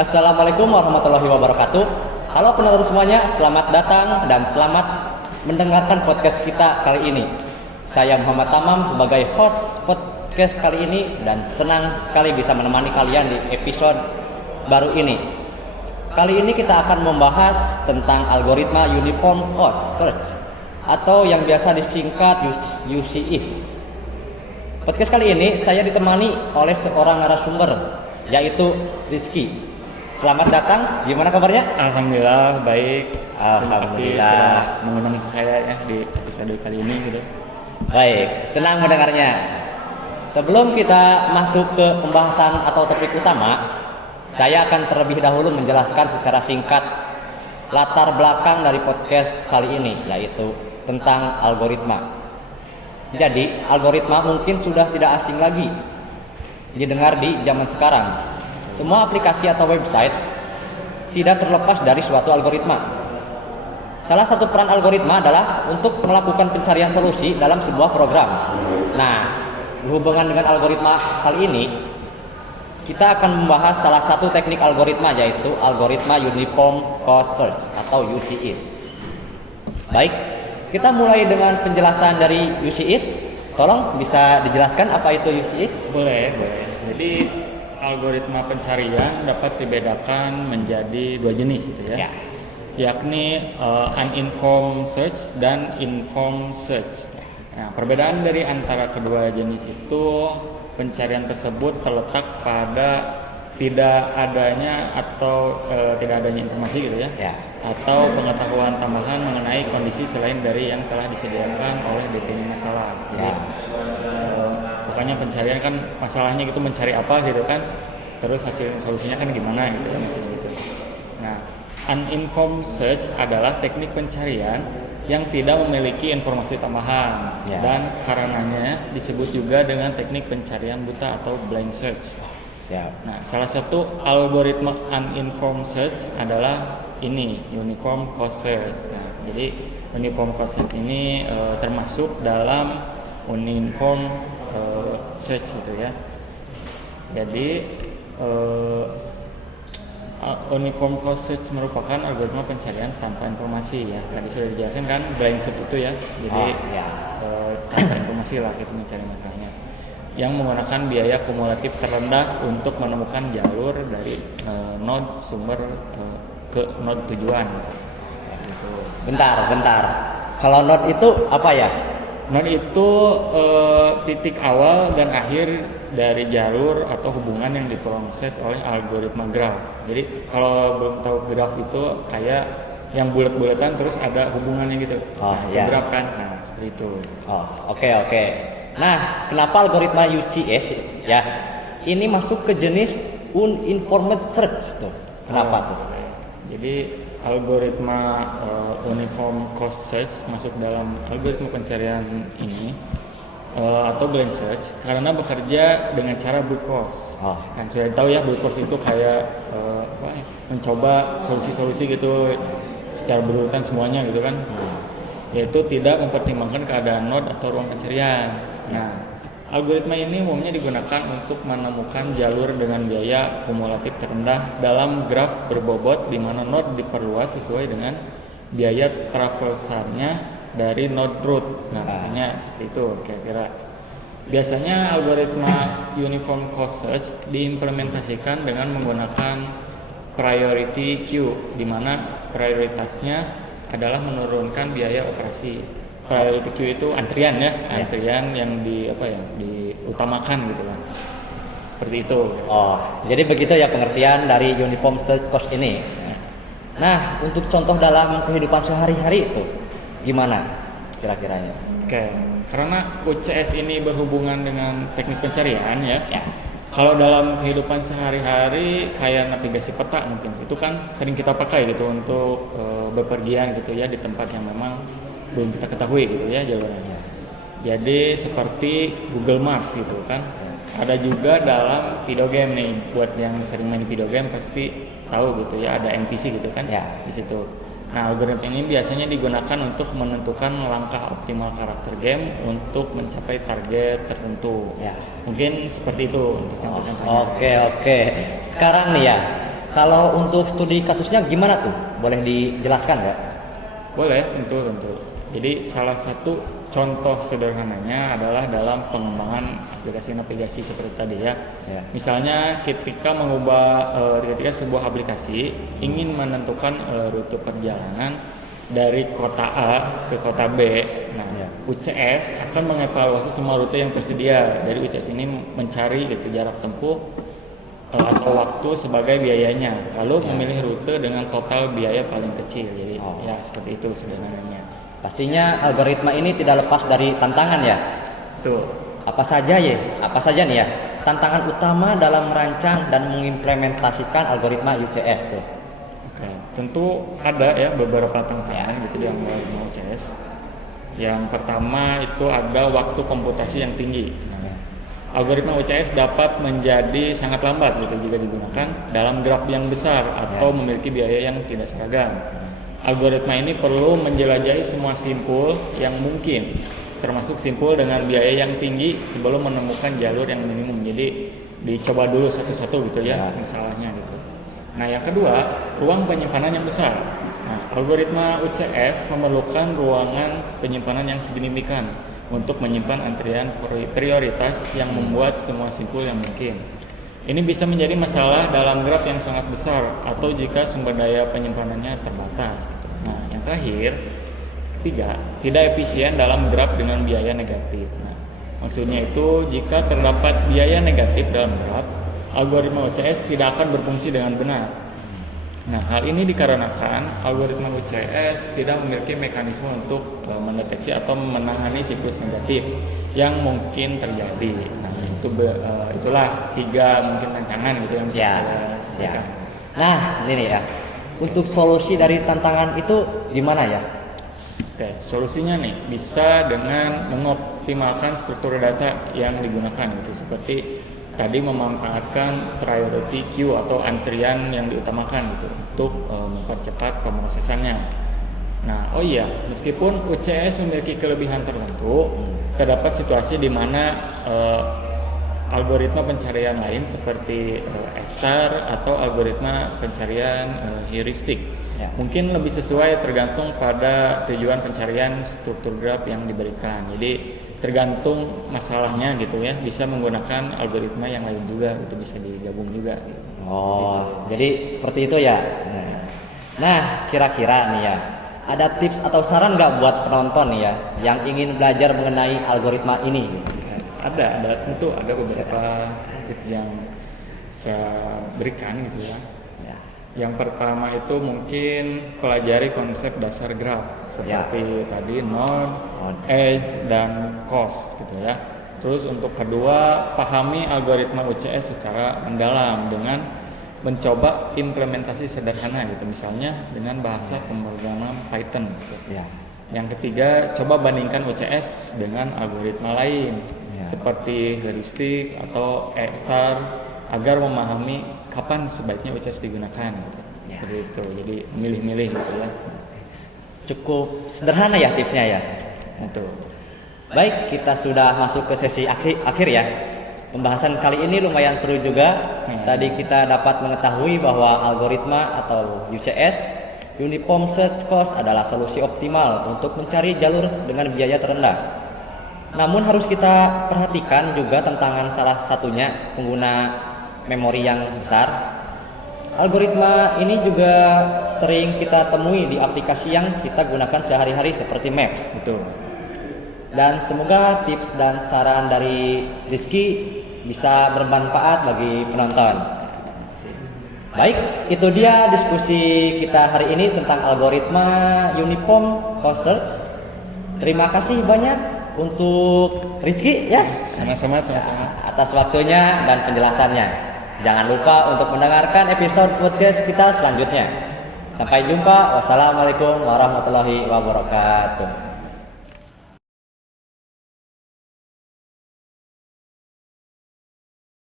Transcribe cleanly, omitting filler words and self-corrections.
Assalamualaikum warahmatullahi wabarakatuh. Halo penonton semuanya, selamat datang dan selamat mendengarkan podcast kita kali ini. Saya Muhammad Tamam sebagai host podcast kali ini dan senang sekali bisa menemani kalian di episode baru ini. Kali ini kita akan membahas tentang algoritma Uniform Cost Search atau yang biasa disingkat UCIS. Podcast kali ini saya ditemani oleh seorang narasumber yaitu Rizky. Selamat datang, gimana kabarnya? Alhamdulillah baik. Alhamdulillah. Terima kasih sudah mengundang saya ya di episode kali ini gitu. Baik, senang mendengarnya. Sebelum kita masuk ke pembahasan atau topik utama, saya akan terlebih dahulu menjelaskan secara singkat latar belakang dari podcast kali ini, yaitu tentang algoritma. Jadi, algoritma mungkin sudah tidak asing lagi didengar di zaman sekarang. Semua aplikasi atau website tidak terlepas dari suatu algoritma. Salah satu peran algoritma adalah untuk melakukan pencarian solusi dalam sebuah program. Nah, berhubungan dengan algoritma kali ini, kita akan membahas salah satu teknik algoritma, yaitu algoritma Uniform Cost Search atau UCIS. Baik, kita mulai dengan penjelasan dari UCIS. Tolong bisa dijelaskan apa itu UCIS? Boleh. Jadi algoritma pencarian dapat dibedakan menjadi dua jenis gitu ya. Yakni uninformed search dan informed search. Nah, perbedaan dari antara kedua jenis itu, pencarian tersebut terletak pada tidak adanya atau tidak adanya informasi gitu ya. Atau pengetahuan tambahan mengenai kondisi selain dari yang telah disediakan oleh definisi masalah. Jadi, pokoknya pencarian kan masalahnya gitu, mencari apa gitu kan, terus hasil solusinya kan gimana gitu ya, maksudnya gitu. Nah, uninformed search adalah teknik pencarian yang tidak memiliki informasi tambahan dan karenanya disebut juga dengan teknik pencarian buta atau blind search. Nah, salah satu algoritma uninformed search adalah ini Uniform Cost Search. Nah, jadi Uniform Cost Search ini termasuk dalam uninformed search gitu ya. Jadi Uniform Cost Search merupakan algoritma pencarian tanpa informasi ya. Tadi sudah dijelaskan kan blind search itu ya. Jadi tanpa informasi lah kita mencari masalahnya. Yang menggunakan biaya kumulatif terendah untuk menemukan jalur dari node sumber ke node tujuan gitu. Bentar. Kalau node itu apa ya? Node itu titik awal dan akhir dari jalur atau hubungan yang diproses oleh algoritma graph. Jadi kalau belum tahu graph itu kayak yang bulat-bulatan terus ada hubungannya gitu. Graph kan. Nah, seperti itu. Oke. Nah, kenapa algoritma UCS ya ini masuk ke jenis uninformed search tuh? Kenapa tuh? Jadi algoritma Uniform Cost Search masuk dalam algoritma pencarian ini atau blind search karena bekerja dengan cara brute force. Kan sudah tahu ya, brute force itu kayak mencoba solusi-solusi gitu secara berurutan semuanya gitu kan. Yaitu tidak mempertimbangkan keadaan node atau ruang pencarian. Nah, algoritma ini umumnya digunakan untuk menemukan jalur dengan biaya kumulatif terendah dalam graf berbobot di mana node diperluas sesuai dengan biaya traversalnya dari node root. Nah, artinya seperti itu kira-kira. Biasanya algoritma Uniform Cost Search diimplementasikan dengan menggunakan priority queue di mana prioritasnya adalah menurunkan biaya operasi. Priority queue itu antrian antrian yang diutamakan gitu kan. Seperti itu. Jadi begitu ya pengertian dari Uniform Search Cost ini. Nah, untuk contoh dalam kehidupan sehari-hari itu gimana kira-kiranya? Oke, karena UCS ini berhubungan dengan teknik pencarian ya. Kalau dalam kehidupan sehari-hari kayak navigasi peta mungkin itu kan sering kita pakai gitu untuk bepergian gitu ya di tempat yang memang belum kita ketahui gitu ya jalurnya. Jadi seperti Google Maps gitu kan. Ada juga dalam video game nih, buat yang sering main video game pasti tahu gitu ya, ada NPC gitu kan di situ. Nah, algoritma ini biasanya digunakan untuk menentukan langkah optimal karakter game untuk mencapai target tertentu. Mungkin seperti itu untuk contoh-contohnya. Oke. Sekarang nih ya, Kalau untuk studi kasusnya gimana tuh? Boleh dijelaskan nggak? Boleh, tentu. Jadi salah satu contoh sederhananya adalah dalam pengembangan aplikasi-aplikasi seperti tadi ya. Misalnya ketika ketika sebuah aplikasi ingin menentukan rute perjalanan dari kota A ke kota B, UCS akan mengevaluasi semua rute yang tersedia. Dari UCS ini mencari gitu jarak tempuh atau waktu sebagai biayanya, lalu memilih rute dengan total biaya paling kecil. Jadi ya seperti itu sebenarnya. Pastinya algoritma ini tidak lepas dari tantangan ya. Tuh. Apa saja nih ya tantangan utama dalam merancang dan mengimplementasikan algoritma UCS tuh? Oke, tentu ada ya beberapa tantangan gitu di algoritma UCS. Yang pertama itu ada waktu komputasi yang tinggi. Algoritma UCS dapat menjadi sangat lambat gitu jika digunakan dalam graf yang besar atau memiliki biaya yang tidak seragam. Algoritma ini perlu menjelajahi semua simpul yang mungkin, termasuk simpul dengan biaya yang tinggi sebelum menemukan jalur yang minimum. Jadi dicoba dulu satu-satu gitu ya masalahnya gitu. Nah yang kedua, ruang penyimpanan yang besar. Nah, algoritma UCS memerlukan ruangan penyimpanan yang signifikan untuk menyimpan antrian prioritas yang membuat semua simpul yang mungkin. Ini bisa menjadi masalah dalam graf yang sangat besar atau jika sumber daya penyimpanannya terbatas. Nah, yang terakhir, ketiga, tidak efisien dalam graf dengan biaya negatif. Nah, maksudnya itu jika terdapat biaya negatif dalam graf, algoritma UCS tidak akan berfungsi dengan benar. Nah, hal ini dikarenakan algoritma UCS tidak memiliki mekanisme untuk mendeteksi atau menangani siklus negatif yang mungkin terjadi. Nah, itulah 3 mungkin tantangan gitu yang bisa saya sampaikan. Nah, ini nih ya. Untuk solusi dari tantangan itu gimana ya? Oke, solusinya nih bisa dengan mengoptimalkan struktur data yang digunakan gitu, seperti tadi memanfaatkan priority queue atau antrian yang diutamakan gitu untuk mempercepat pemrosesannya. Nah, meskipun UCS memiliki kelebihan tertentu, terdapat situasi di mana algoritma pencarian lain seperti star atau algoritma pencarian heuristik mungkin lebih sesuai tergantung pada tujuan pencarian struktur graf yang diberikan. Jadi tergantung masalahnya gitu ya, bisa menggunakan algoritma yang lain juga, itu bisa digabung juga gitu. Jadi seperti itu ya. Nah, kira-kira nih ya, ada tips atau saran nggak buat penonton nih ya yang ingin belajar mengenai algoritma ini? Ada tentu ada beberapa tips yang saya berikan gitu ya. Yang pertama itu mungkin pelajari konsep dasar graf seperti tadi node, edge, dan cost gitu ya. Terus untuk kedua, pahami algoritma UCS secara mendalam dengan mencoba implementasi sederhana gitu, misalnya dengan bahasa pemrograman Python gitu. Yang ketiga, coba bandingkan UCS dengan algoritma lain seperti heuristik atau star agar memahami kapan sebaiknya UCS digunakan gitu. Seperti itu. Jadi milih-milih gitu ya. Cukup sederhana ya tipsnya ya. Betul. Baik, kita sudah masuk ke sesi akhir ya. Pembahasan kali ini lumayan seru juga. Tadi kita dapat mengetahui bahwa algoritma atau UCS, Uniform Search Cost, adalah solusi optimal untuk mencari jalur dengan biaya terendah. Namun harus kita perhatikan juga tantangan salah satunya pengguna memori yang besar. Algoritma ini juga sering kita temui di aplikasi yang kita gunakan sehari-hari seperti Maps. Betul. Dan semoga tips dan saran dari Rizky bisa bermanfaat bagi penonton. Baik, itu dia diskusi kita hari ini tentang algoritma Uniform Cost Search. Terima kasih banyak untuk Rizky ya. Sama-sama. Atas waktunya dan penjelasannya. Jangan lupa untuk mendengarkan episode podcast kita selanjutnya. Sampai jumpa. Wassalamualaikum warahmatullahi wabarakatuh.